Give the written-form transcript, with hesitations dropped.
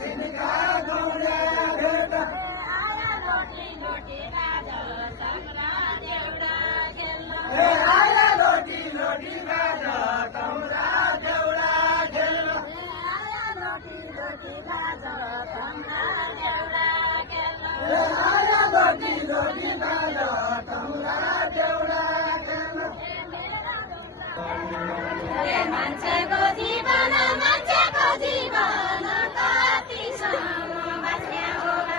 तिनका गौरा भेट आला लोटी लोटी गाज तमरा देउडा खेल्न आला लोटी लोटी गाज तमरा देउडा खेल्न मान्छेको जीवन कतिसम्म बाँच्ने होला